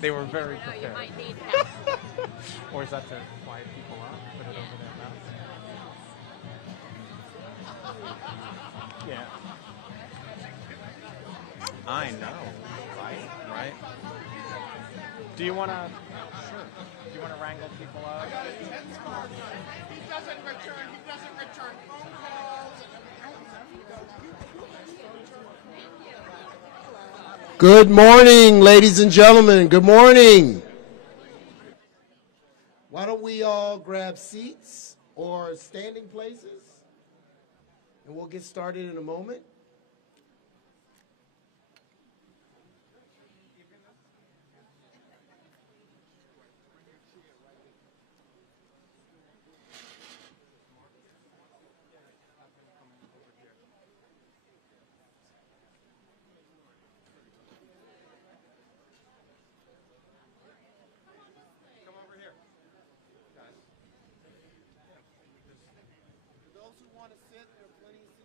They were very prepared. You might need that. Or is that to quiet people up? Put it over their mouth? Yeah. I know. Right? Do you want to... Sure. Do you want to wrangle people up? He doesn't return phone calls. Good morning, ladies and gentlemen. Good morning. Why don't we all grab seats or standing places, and we'll get started in a moment.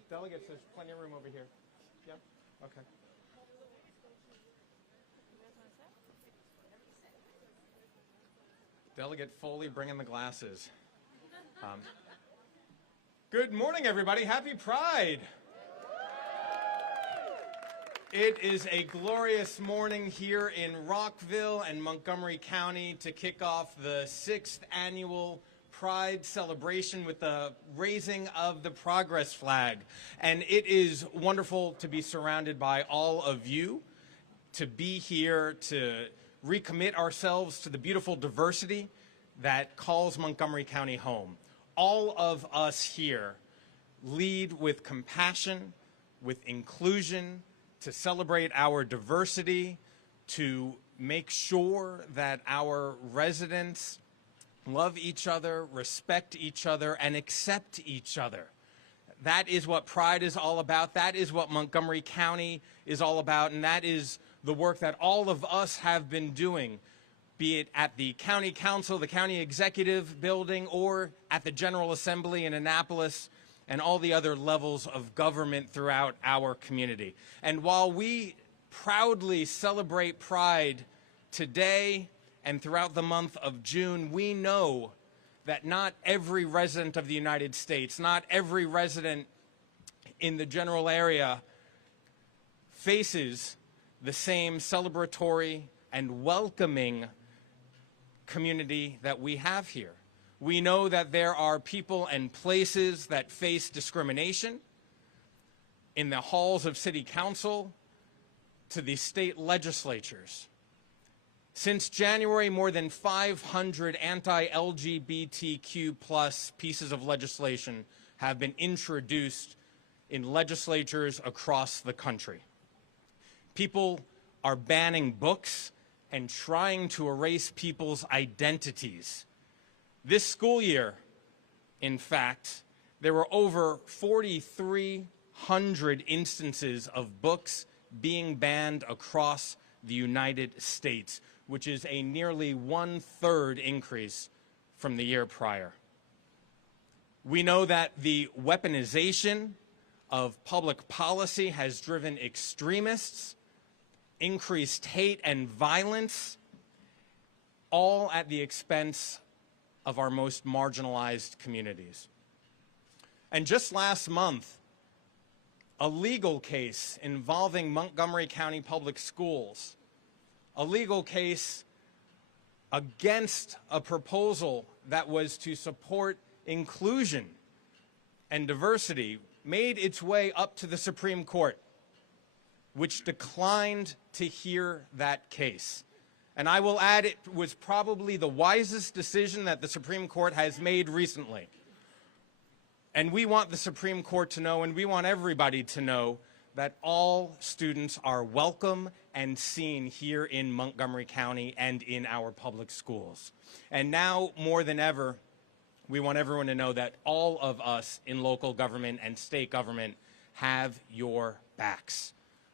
Delegates, there's plenty of room over here. Yep. Okay. Delegate Foley, bring in the glasses. Good morning, everybody. Happy Pride. It is a glorious morning here in Rockville and Montgomery County to kick off the 6th annual Pride celebration with the raising of the progress flag. And it is wonderful to be surrounded by all of you, to be here to recommit ourselves to the beautiful diversity that calls Montgomery County home. All of us here lead with compassion, with inclusion, to celebrate our diversity, to make sure that our residents love each other, respect each other, and accept each other. That is what Pride is all about. That is what Montgomery County is all about, and that is the work that all of us have been doing, be it at the County Council, the County Executive Building, or at the General Assembly in Annapolis, and all the other levels of government throughout our community. And while we proudly celebrate Pride today and throughout the month of June, we know that not every resident of the United States, not every resident in the general area faces the same celebratory and welcoming community that we have here. We know that there are people and places that face discrimination, in the halls of city council to the state legislatures. Since January, more than 500 anti-LGBTQ plus pieces of legislation have been introduced in legislatures across the country. People are banning books and trying to erase people's identities. This school year, in fact, there were over 4,300 instances of books being banned across the United States, which is a nearly 1/3 increase from the year prior. We know that the weaponization of public policy has driven extremists, increased hate and violence, all at the expense of our most marginalized communities. And just last month, a legal case involving Montgomery County Public Schools, a legal case against a proposal that was to support inclusion and diversity, made its way up to the Supreme Court, which declined to hear that case. And I will add, it was probably the wisest decision that the Supreme Court has made recently. And we want the Supreme Court to know, and we want everybody to know, that all students are welcome and seen here in Montgomery County and in our public schools. And now, more than ever, we want everyone to know that all of us in local government and state government have your backs.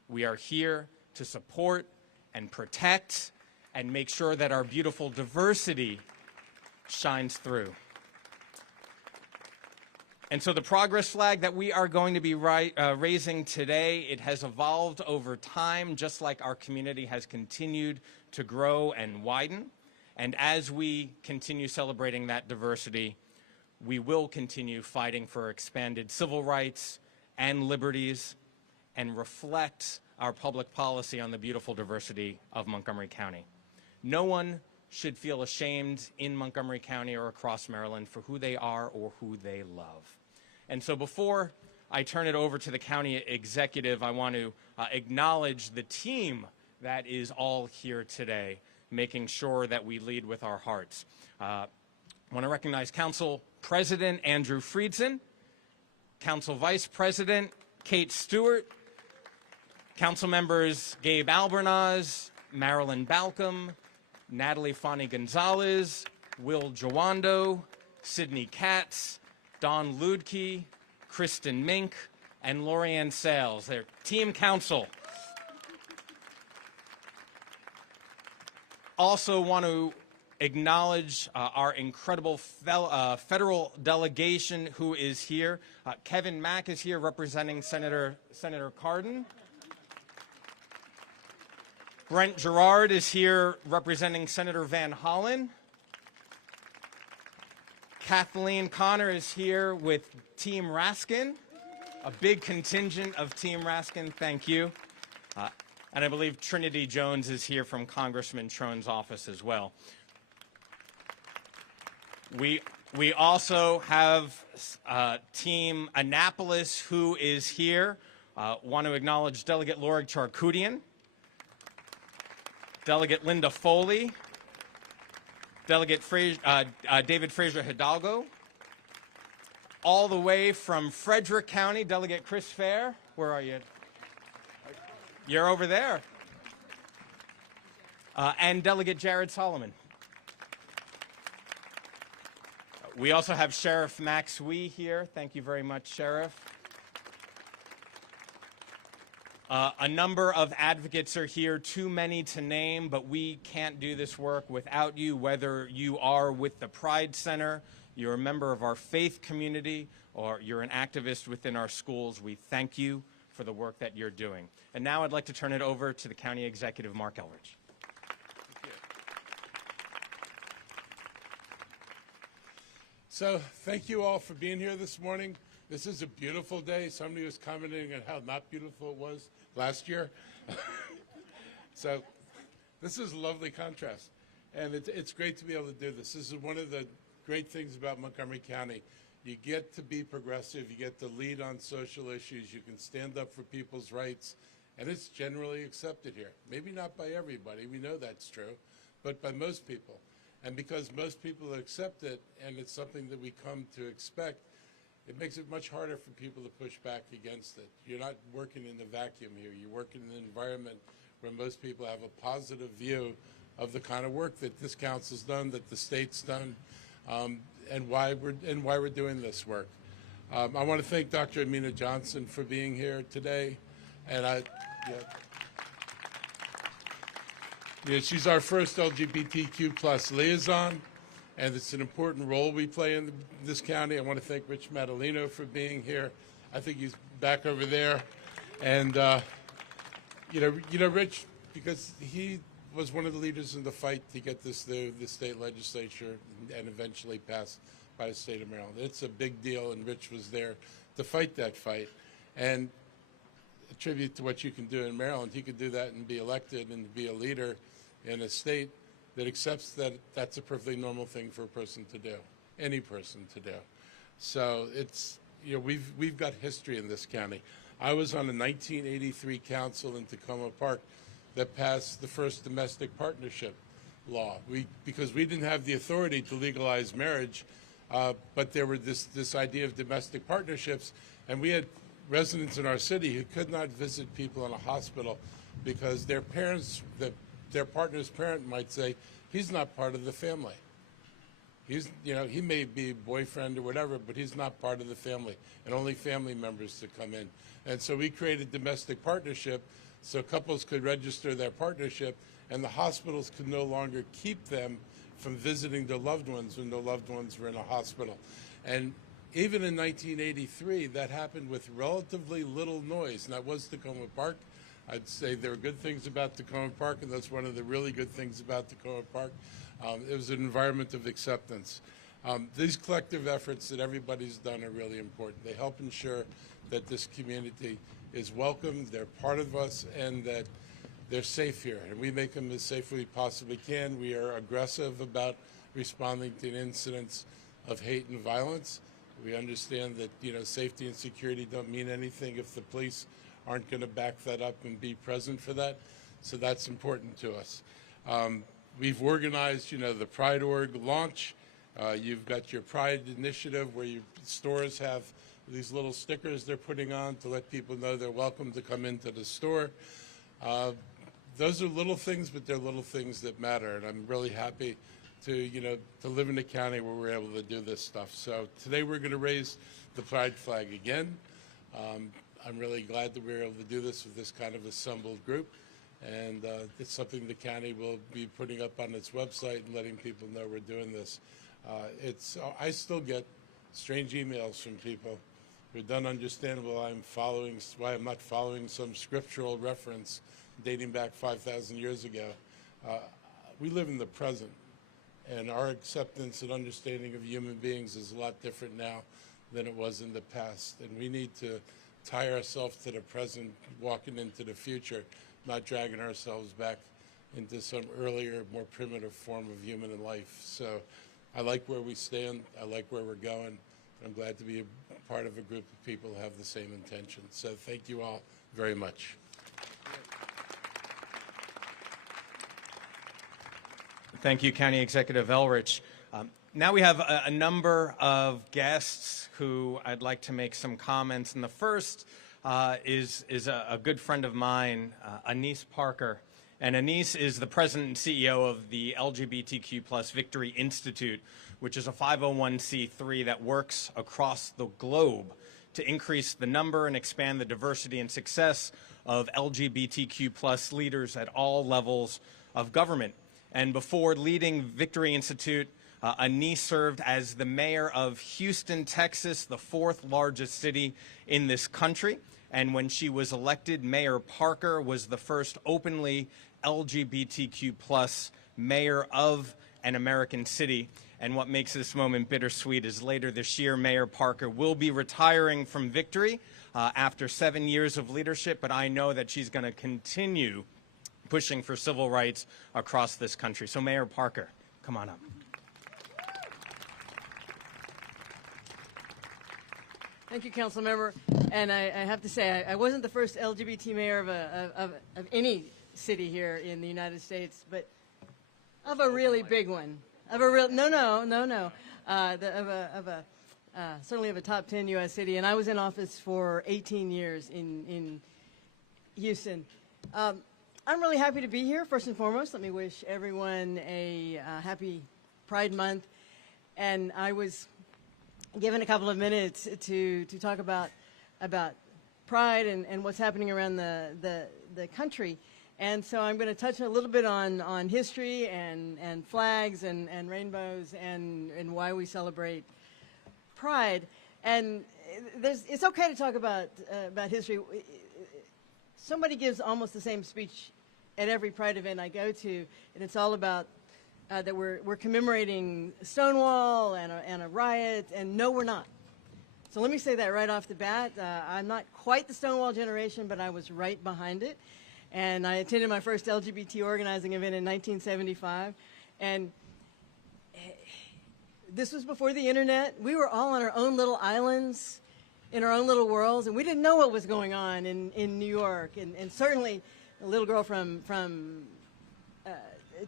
We are here to support and protect and make sure that our beautiful diversity shines through. And so the progress flag that we are going to be raising today, it has evolved over time, just like our community has continued to grow and widen. And as we continue celebrating that diversity, we will continue fighting for expanded civil rights and liberties and reflect our public policy on the beautiful diversity of Montgomery County. No one should feel ashamed in Montgomery County or across Maryland for who they are or who they love. And so before I turn it over to the county executive, I want to acknowledge the team that is all here today, making sure that we lead with our hearts. I want to recognize Council President Andrew Friedson, Council Vice President Kate Stewart, Council members Gabe Albernaz, Marilyn Balcom, Natalie Fani Gonzalez, Will Jawando, Sydney Katz, Don Ludke, Kristen Mink, and Lorianne Sales, their team council. Also want to acknowledge our incredible federal delegation who is here. Kevin Mack is here representing Senator Cardin. Brent Gerard is here representing Senator Van Hollen. Kathleen Connor is here with Team Raskin, a big contingent of Team Raskin, thank you. And I believe Trinity Jones is here from Congressman Trone's office as well. We also have Team Annapolis who is here. Want to acknowledge Delegate Lorig Charkoudian, Delegate Linda Foley, Delegate David Frazier Hidalgo, all the way from Frederick County, Delegate Chris Fair. Where are you? You're over there. And Delegate Jared Solomon. We also have Sheriff Max Wee here. Thank you very much, Sheriff. A number of advocates are here, too many to name, but we can't do this work without you, whether you are with the Pride Center, you're a member of our faith community, or you're an activist within our schools. We thank you for the work that you're doing. And now I'd like to turn it over to the County Executive, Mark Elridge. So thank you all for being here this morning. This is a beautiful day. Somebody was commenting on how not beautiful it was last year. So this is a lovely contrast. And it's great to be able to do this. This is one of the great things about Montgomery County. You get to be progressive. You get to lead on social issues. You can stand up for people's rights. And it's generally accepted here. Maybe not by everybody. We know that's true. But by most people. And because most people accept it, and it's something that we come to expect, it makes it much harder for people to push back against it. You're not working in a vacuum here. You're working in an environment where most people have a positive view of the kind of work that this council's done, that the state's done, and why we're doing this work. I want to thank Dr. Amina Johnson for being here today, and she's our first LGBTQ plus liaison, and it's an important role we play in this county. I want to thank Rich Madalino for being here. I think he's back over there, and Rich, because he was one of the leaders in the fight to get this through the state legislature and eventually passed by the state of Maryland. It's a big deal, and Rich was there to fight that fight. And a tribute to what you can do in Maryland, he could do that and be elected and be a leader in a state that accepts that that's a perfectly normal thing for a person to do, any person to do. So it's, we've got history in this county. I was on a 1983 council in Tacoma Park that passed the first domestic partnership law. Because we didn't have the authority to legalize marriage, but there were this idea of domestic partnerships, and we had residents in our city who could not visit people in a hospital because their parents, their partner's parent might say, he's not part of the family. He may be a boyfriend or whatever, but he's not part of the family, and only family members to come in. And so we created domestic partnership so couples could register their partnership, and the hospitals could no longer keep them from visiting their loved ones when their loved ones were in a hospital. And Even in 1983, that happened with relatively little noise. And that was Tacoma Park. I'd say there are good things about Tacoma Park, and that's one of the really good things about Tacoma Park. It was an environment of acceptance. These collective efforts that everybody's done are really important. They help ensure that this community is welcome, they're part of us, and that they're safe here. And we make them as safe as we possibly can. We are aggressive about responding to incidents of hate and violence. We understand that, safety and security don't mean anything if the police aren't going to back that up and be present for that. So that's important to us. We've organized, the Pride.org launch. You've got your Pride initiative where your stores have these little stickers they're putting on to let people know they're welcome to come into the store. Those are little things, but they're little things that matter. And I'm really happy to live in a county where we're able to do this stuff. So today we're going to raise the Pride flag again. I'm really glad that we're able to do this with this kind of assembled group. And it's something the county will be putting up on its website and letting people know we're doing this. I still get strange emails from people who don't understand why I'm not following some scriptural reference dating back 5,000 years ago. We live in the present. And our acceptance and understanding of human beings is a lot different now than it was in the past. And we need to tie ourselves to the present, walking into the future, not dragging ourselves back into some earlier, more primitive form of human life. So I like where we stand. I like where we're going. I'm glad to be a part of a group of people who have the same intention. So thank you all very much. Thank you, County Executive Elrich. Now we have a number of guests who I'd like to make some comments. And the first is a good friend of mine, Anise Parker. And Anise is the president and CEO of the LGBTQ+ Victory Institute, which is a 501c3 that works across the globe to increase the number and expand the diversity and success of LGBTQ+ leaders at all levels of government. And before leading Victory Institute, Anise served as the mayor of Houston, Texas, the 4th largest city in this country. And when she was elected, Mayor Parker was the first openly LGBTQ+ mayor of an American city. And what makes this moment bittersweet is later this year, Mayor Parker will be retiring from Victory after 7 years of leadership, but I know that she's going to continue pushing for civil rights across this country. So Mayor Parker, come on up. Thank you, Council Member. And I have to say, I wasn't the first LGBT mayor of any city here in the United States, but of a really big one. Of a real, certainly of a top 10 U.S. city. And I was in office for 18 years in Houston. I'm really happy to be here. First and foremost, let me wish everyone a happy Pride Month. And I was given a couple of minutes to talk about Pride and what's happening around the country. And so I'm going to touch a little bit on history and flags and rainbows and why we celebrate Pride. And it's okay to talk about history. Somebody gives almost the same speech at every Pride event I go to, and it's all about that we're commemorating Stonewall and a riot, and no, we're not. So let me say that right off the bat. I'm not quite the Stonewall generation, but I was right behind it. And I attended my first LGBT organizing event in 1975. And this was before the internet. We were all on our own little islands, in our own little worlds, and we didn't know what was going on in New York. And certainly a little girl from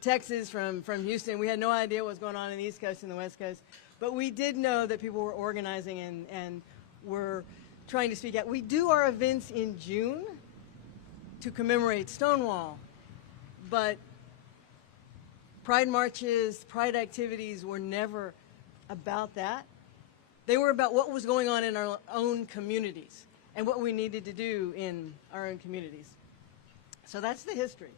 Texas, from Houston, we had no idea what was going on in the East Coast and the West Coast. But we did know that people were organizing and were trying to speak out. We do our events in June to commemorate Stonewall, but Pride marches, Pride activities were never about that. They were about what was going on in our own communities and what we needed to do in our own communities. So that's the history.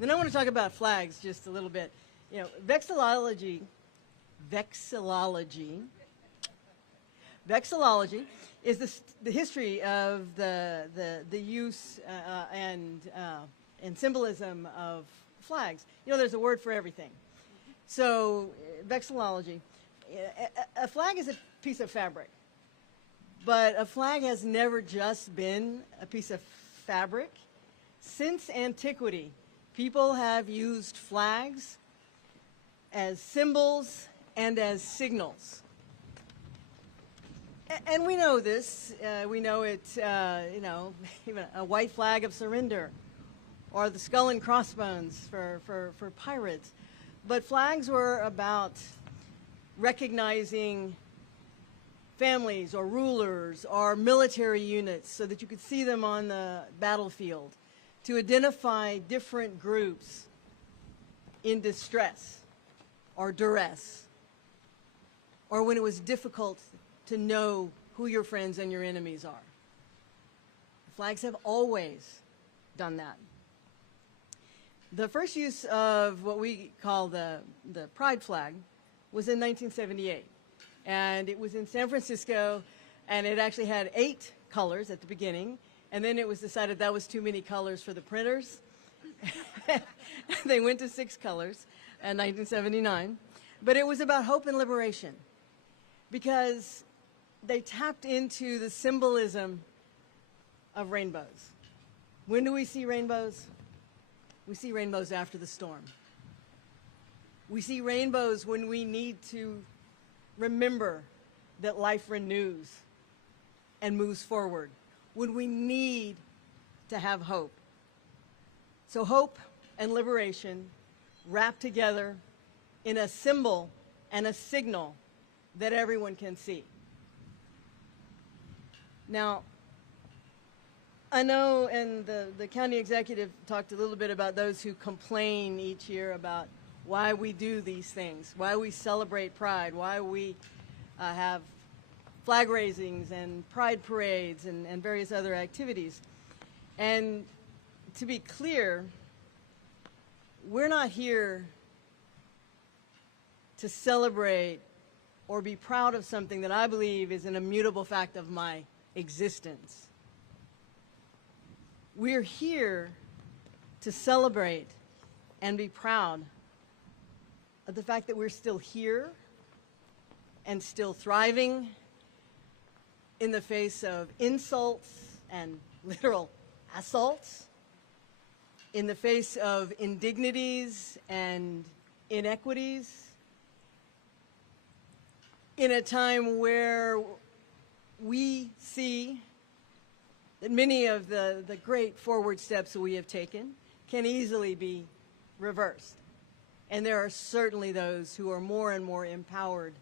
Then I want to talk about flags just a little bit. You know, vexillology Vexillology is the history of the use and symbolism of flags. You know, there's a word for everything. So, vexillology. A flag is a piece of fabric, but a flag has never just been a piece of fabric. Since antiquity, people have used flags as symbols and as signals. And we know this. We know it, even a white flag of surrender, or the skull and crossbones for pirates. But flags were about recognizing families or rulers or military units so that you could see them on the battlefield, to identify different groups in distress or duress, or when it was difficult to know who your friends and your enemies are. Flags have always done that. The first use of what we call the pride flag was in 1978. And it was in San Francisco, and it actually had 8 colors at the beginning, and then it was decided that was too many colors for the printers. They went to 6 colors in 1979. But it was about hope and liberation, because they tapped into the symbolism of rainbows. When do we see rainbows? We see rainbows after the storm. We see rainbows when we need to remember that life renews and moves forward, when we need to have hope. So hope and liberation wrapped together in a symbol and a signal that everyone can see. Now, I know, and the county executive talked a little bit about those who complain each year about why we do these things, why we celebrate Pride, why we have flag raisings and pride parades and various other activities. And to be clear, we're not here to celebrate or be proud of something that I believe is an immutable fact of my existence. We're here to celebrate and be proud of the fact that we're still here and still thriving in the face of insults and literal assaults, in the face of indignities and inequities, in a time where we see that many of the great forward steps that we have taken can easily be reversed. And there are certainly those who are more and more empowered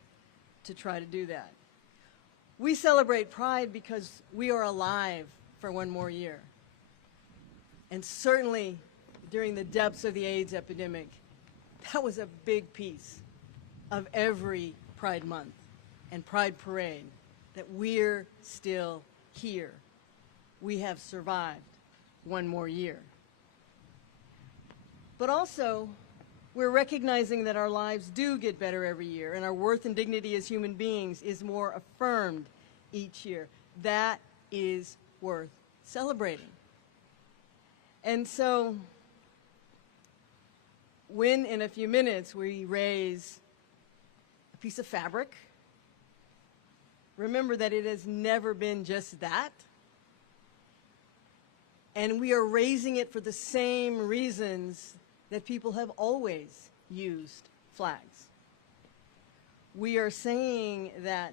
to try to do that. We celebrate Pride because we are alive for one more year. And certainly during the depths of the AIDS epidemic, that was a big piece of every Pride Month and Pride Parade, that we're still here. We have survived one more year. But also, we're recognizing that our lives do get better every year, and our worth and dignity as human beings is more affirmed each year. That is worth celebrating. And so, when in a few minutes we raise a piece of fabric, remember that it has never been just that. And we are raising it for the same reasons that people have always used flags. We are saying that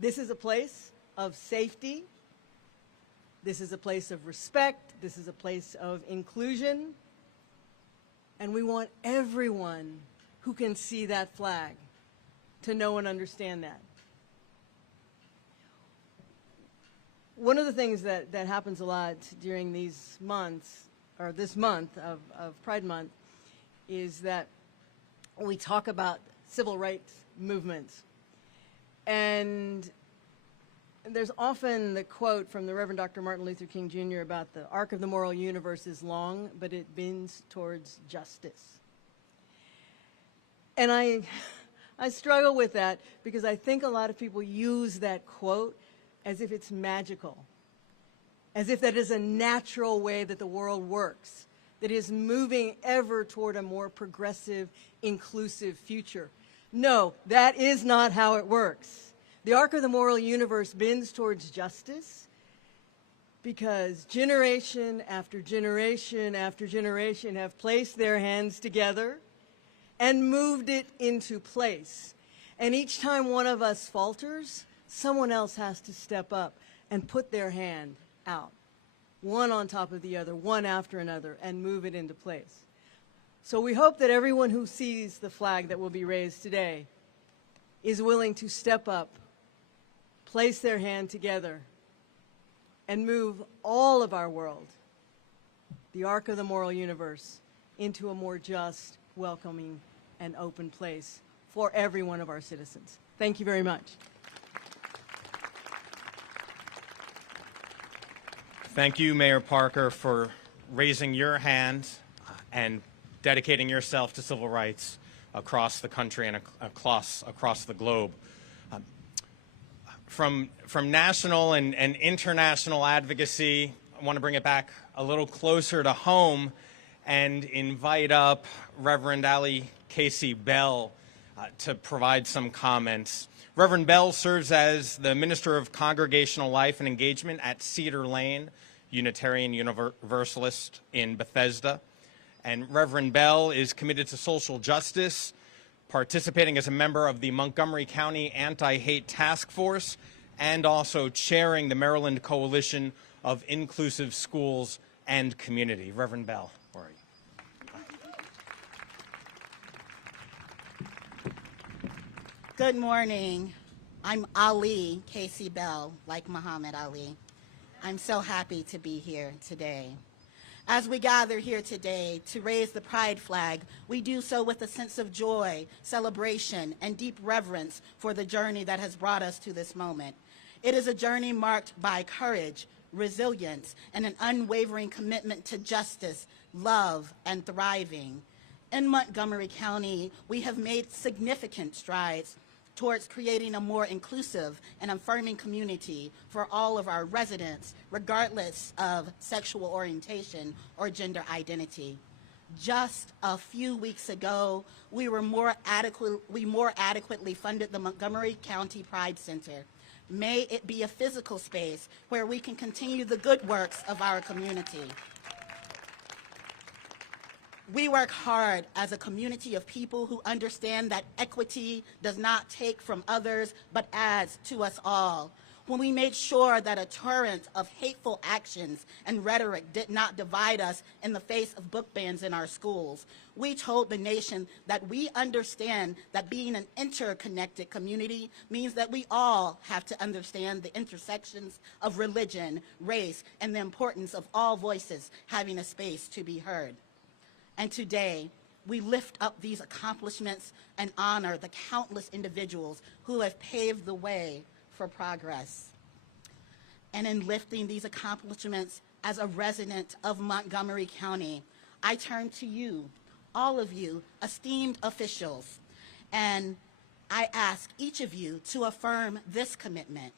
this is a place of safety, this is a place of respect, this is a place of inclusion, and we want everyone who can see that flag to know and understand that. One of the things that happens a lot during these months, or this month of Pride Month, is that we talk about civil rights movements. And there's often the quote from the Reverend Dr. Martin Luther King Jr. about the arc of the moral universe is long, but it bends towards justice. And I struggle with that because I think a lot of people use that quote as if it's magical, as if that is a natural way that the world works, that is moving ever toward a more progressive, inclusive future. No, that is not how it works. The arc of the moral universe bends towards justice because generation after generation after generation have placed their hands together and moved it into place. And each time one of us falters, someone else has to step up and put their hand out, one on top of the other, one after another, and move it into place. So we hope that everyone who sees the flag that will be raised today is willing to step up, place their hand together, and move all of our world, the arc of the moral universe, into a more just, welcoming, and open place for every one of our citizens. Thank you very much. Thank you, Mayor Parker, for raising your hand and dedicating yourself to civil rights across the country and across the globe. From national and international advocacy, I want to bring it back a little closer to home and invite up Reverend Ali Casey Bell to provide some comments. Reverend Bell serves as the Minister of Congregational Life and Engagement at Cedar Lane Unitarian Universalist in Bethesda. And Reverend Bell is committed to social justice, participating as a member of the Montgomery County Anti-Hate Task Force, and also chairing the Maryland Coalition of Inclusive Schools and Community. Reverend Bell, where are you? Good morning. I'm Ali Casey Bell, like Muhammad Ali. I'm so happy to be here today. As we gather here today to raise the pride flag, we do so with a sense of joy, celebration, and deep reverence for the journey that has brought us to this moment. It is a journey marked by courage, resilience, and an unwavering commitment to justice, love, and thriving. In Montgomery County, we have made significant strides towards creating a more inclusive and affirming community for all of our residents, regardless of sexual orientation or gender identity. Just a few weeks ago, we more adequately funded the Montgomery County Pride Center. May it be a physical space where we can continue the good works of our community. We work hard as a community of people who understand that equity does not take from others, but adds to us all. When we made sure that a torrent of hateful actions and rhetoric did not divide us in the face of book bans in our schools, we told the nation that we understand that being an interconnected community means that we all have to understand the intersections of religion, race, and the importance of all voices having a space to be heard. And today, we lift up these accomplishments and honor the countless individuals who have paved the way for progress. And in lifting these accomplishments as a resident of Montgomery County, I turn to you, all of you, esteemed officials, and I ask each of you to affirm this commitment.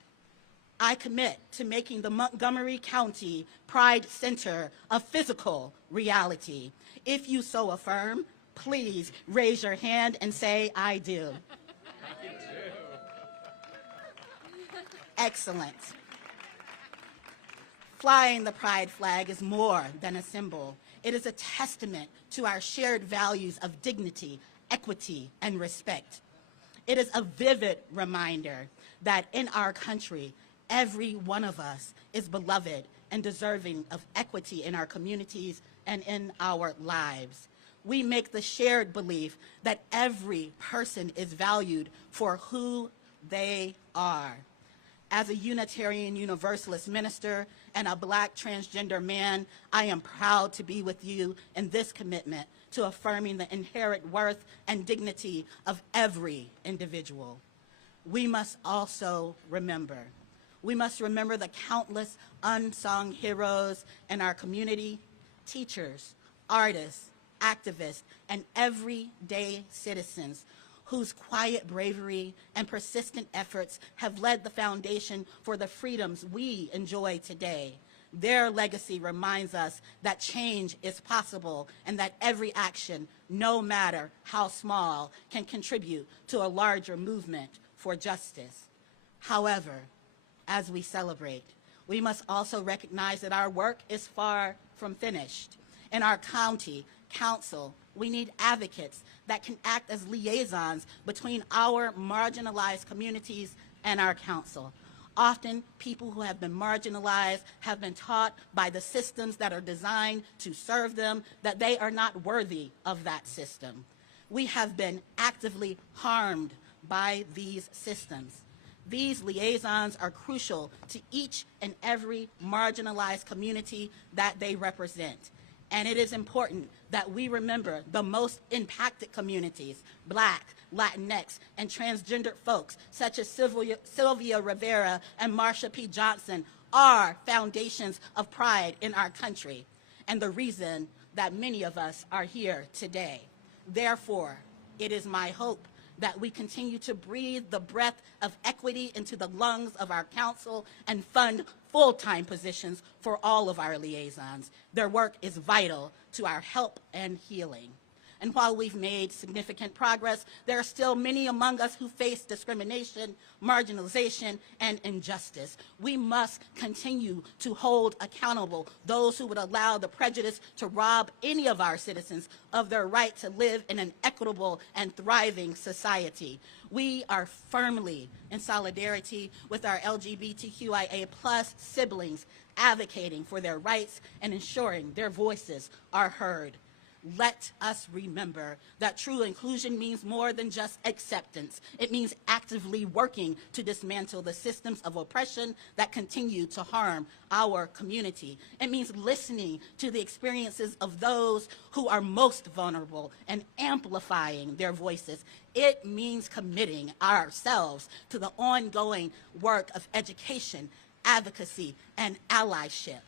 I commit to making the Montgomery County Pride Center a physical reality. If you so affirm, please raise your hand and say, I do. I do. Excellent. Flying the pride flag is more than a symbol. It is a testament to our shared values of dignity, equity, and respect. It is a vivid reminder that in our country, every one of us is beloved and deserving of equity in our communities and in our lives. We make the shared belief that every person is valued for who they are. As a Unitarian Universalist minister and a Black transgender man, I am proud to be with you in this commitment to affirming the inherent worth and dignity of every individual. We must also remember. We must remember the countless unsung heroes in our community, teachers, artists, activists, and everyday citizens whose quiet bravery and persistent efforts have led the foundation for the freedoms we enjoy today. Their legacy reminds us that change is possible and that every action, no matter how small, can contribute to a larger movement for justice. However, as we celebrate, we must also recognize that our work is far from finished. In our county, council, we need advocates that can act as liaisons between our marginalized communities and our council. Often, people who have been marginalized have been taught by the systems that are designed to serve them that they are not worthy of that system. We have been actively harmed by these systems. These liaisons are crucial to each and every marginalized community that they represent. And it is important that we remember the most impacted communities, Black, Latinx, and transgender folks, such as Sylvia Rivera and Marsha P. Johnson, are foundations of pride in our country and the reason that many of us are here today. Therefore, it is my hope that we continue to breathe the breath of equity into the lungs of our council and fund full-time positions for all of our liaisons. Their work is vital to our help and healing. And while we've made significant progress, there are still many among us who face discrimination, marginalization, and injustice. We must continue to hold accountable those who would allow the prejudice to rob any of our citizens of their right to live in an equitable and thriving society. We are firmly in solidarity with our LGBTQIA+ siblings, advocating for their rights and ensuring their voices are heard. Let us remember that true inclusion means more than just acceptance. It means actively working to dismantle the systems of oppression that continue to harm our community. It means listening to the experiences of those who are most vulnerable and amplifying their voices. It means committing ourselves to the ongoing work of education, advocacy, and allyship.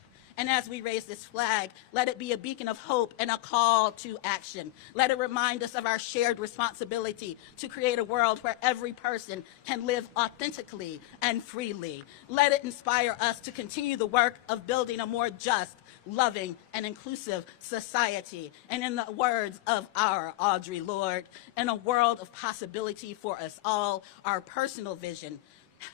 And as we raise this flag, let it be a beacon of hope and a call to action. Let it remind us of our shared responsibility to create a world where every person can live authentically and freely. Let it inspire us to continue the work of building a more just, loving, and inclusive society. And in the words of our Audre Lorde, in a world of possibility for us all, our personal vision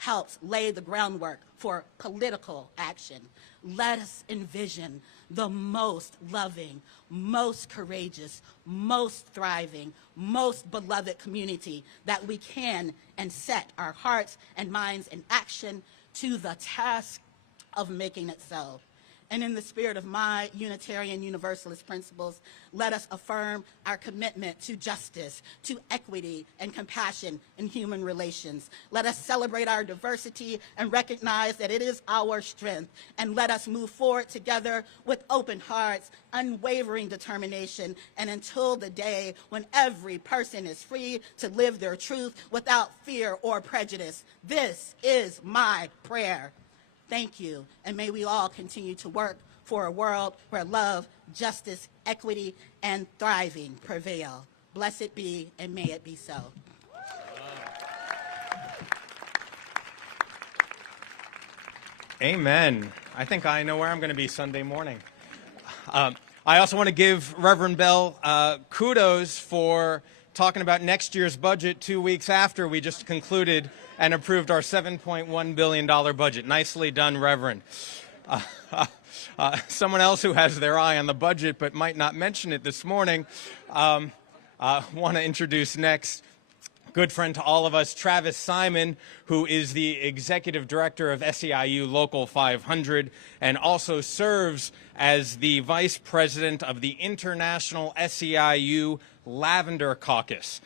helps lay the groundwork for political action. Let us envision the most loving, most courageous, most thriving, most beloved community that we can, and set our hearts and minds in action to the task of making it so. And in the spirit of my Unitarian Universalist principles, let us affirm our commitment to justice, to equity, and compassion in human relations. Let us celebrate our diversity and recognize that it is our strength. And let us move forward together with open hearts, unwavering determination, and until the day when every person is free to live their truth without fear or prejudice. This is my prayer. Thank you, and may we all continue to work for a world where love, justice, equity, and thriving prevail. Blessed be, and may it be so. Amen. I think I know where I'm going to be Sunday morning. I also want to give Reverend Bell kudos for talking about next year's budget 2 weeks after we just concluded and approved our $7.1 billion budget. Nicely done, Reverend. Someone else who has their eye on the budget but might not mention it this morning, want to introduce next, good friend to all of us, Travis Simon, who is the Executive Director of SEIU Local 500 and also serves as the Vice President of the International SEIU Lavender Caucus.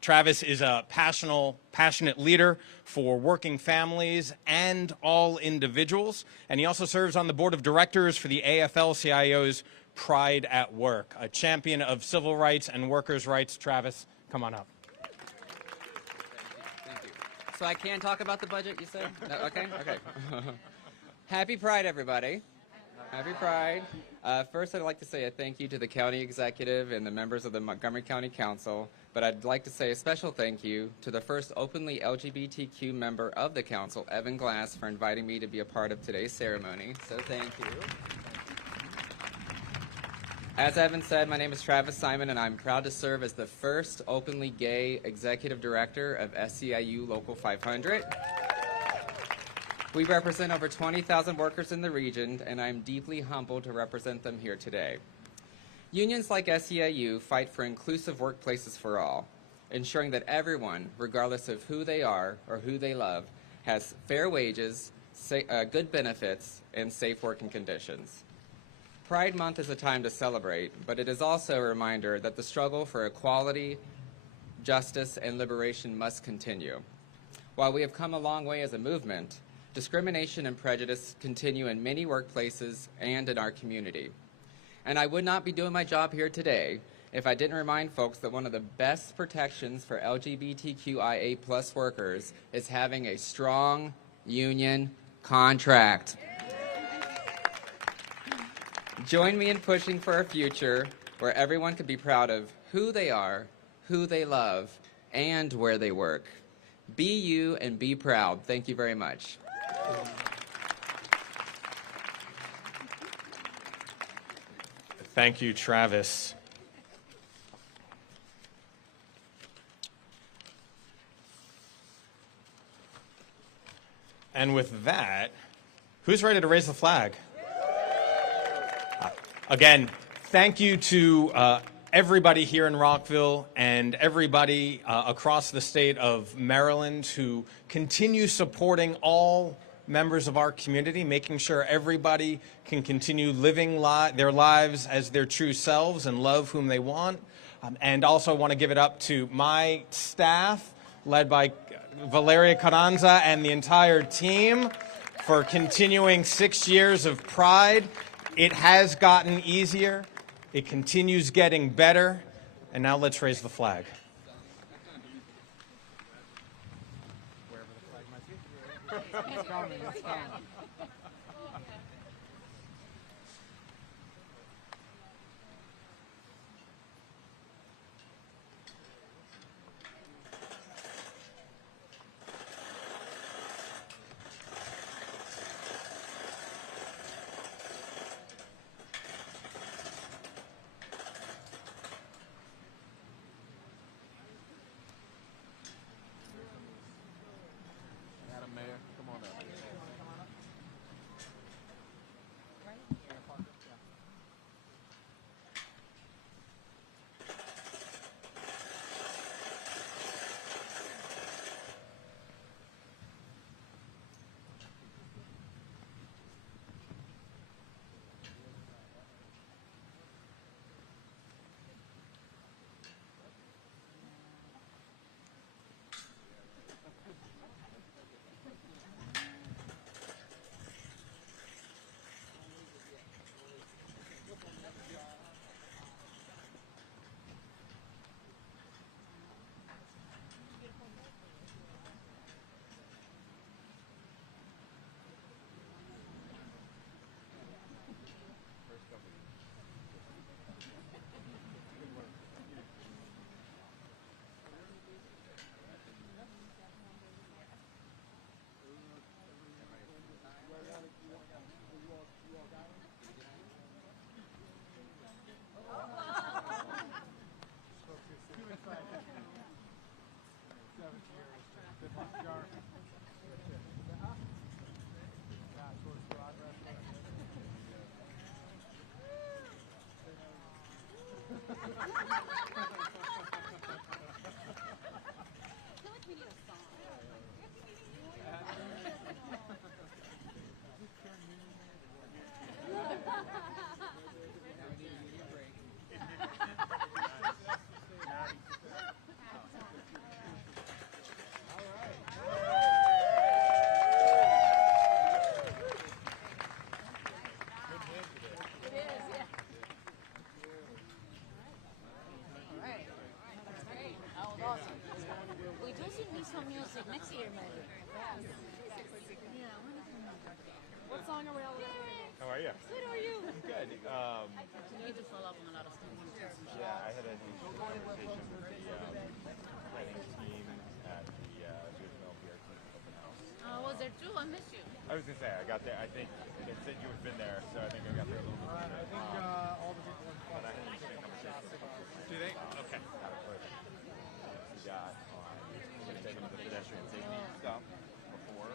Travis is a passionate leader for working families and all individuals, and he also serves on the board of directors for the AFL-CIO's Pride at Work, a champion of civil rights and workers' rights. Travis, come on up. Thank you. So I can talk about the budget, you said? No, okay. Happy Pride, everybody. Happy Pride. First, I'd like to say a thank you to the county executive and the members of the Montgomery County Council, but I'd like to say a special thank you to the first openly LGBTQ member of the council, Evan Glass, for inviting me to be a part of today's ceremony. So thank you. As Evan said, my name is Travis Simon, and I'm proud to serve as the first openly gay executive director of SEIU Local 500. We represent over 20,000 workers in the region, and I'm deeply humbled to represent them here today. Unions like SEIU fight for inclusive workplaces for all, ensuring that everyone, regardless of who they are or who they love, has fair wages, good benefits, and safe working conditions. Pride Month is a time to celebrate, but it is also a reminder that the struggle for equality, justice, and liberation must continue. While we have come a long way as a movement, discrimination and prejudice continue in many workplaces and in our community. And I would not be doing my job here today if I didn't remind folks that one of the best protections for LGBTQIA+ workers is having a strong union contract. Join me in pushing for a future where everyone can be proud of who they are, who they love, and where they work. Be you and be proud. Thank you very much. Thank you, Travis. And with that, who's ready to raise the flag? Again, thank you to everybody here in Rockville and everybody across the state of Maryland who continue supporting all members of our community, making sure everybody can continue living their lives as their true selves and love whom they want. And also want to give it up to my staff, led by Valeria Carranza and the entire team, for continuing 6 years of Pride. It has gotten easier. It continues getting better. And now let's raise the flag. Some music next year, maybe. Yeah. What song are we all listening to? are you? Good, how are you? Good. You need to follow up on a lot of stuff. Yeah, I had a conversation with the planning team at the Jewish Mill BRT open house. I was there too. I miss you. I was gonna say I got there. I think they said you had been there, so I think I got there a little bit later. I think all the people in But I had an interesting conversation. Do they? Okay. How to put we got on taking the pedestrian safety stuff before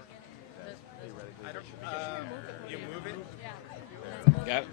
that theoretically I don't. should be getting there. You move it. Yeah. Yep.